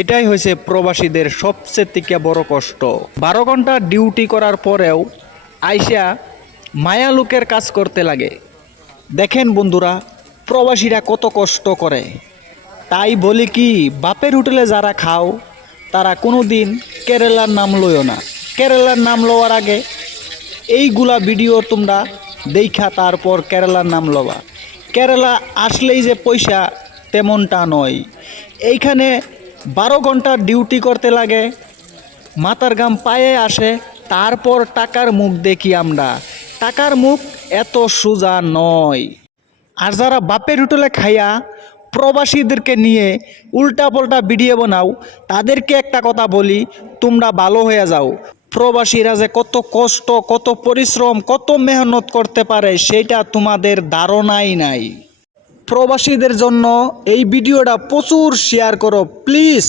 এটাই হয়েছে প্রবাসীদের সবচেয়ে থেকে বড় কষ্ট। বারো ঘণ্টা ডিউটি করার পরেও আইসা মায়া লোকের কাজ করতে লাগে। দেখেন বন্ধুরা, প্রবাসীরা কত কষ্ট করে। তাই বলি কি, বাপের হোটেলে যারা খাও, তারা কোনো দিন কেরালার নাম লইও না। কেরালার নাম লওয়ার আগে এইগুলা ভিডিও তোমরা দেখা, তারপর কেরালার নাম লবা কেরালা আসলেই যে পয়সা তেমনটা নয়। এইখানে বারো ঘণ্টা ডিউটি করতে লাগে। মাথার গাম পায়ে আসে, তারপর টাকার মুখ দেখি আমরা। টাকার মুখ এত সোজা নয়। আর যারা বাপের হোটেলে খাইয়া প্রবাসীদেরকে নিয়ে উল্টা পাল্টা ভিডিও বানাও, তাদেরকে একটা কথা বলি, তোমরা ভালো হয়ে যাও। প্রবাসীরা যে কত কষ্ট, কত পরিশ্রম, কত মেহনত করতে পারে, সেটা তোমাদের ধারণাই নাই। প্রবাসীদের জন্য এই ভিডিওটা প্রচুর শেয়ার করো প্লিজ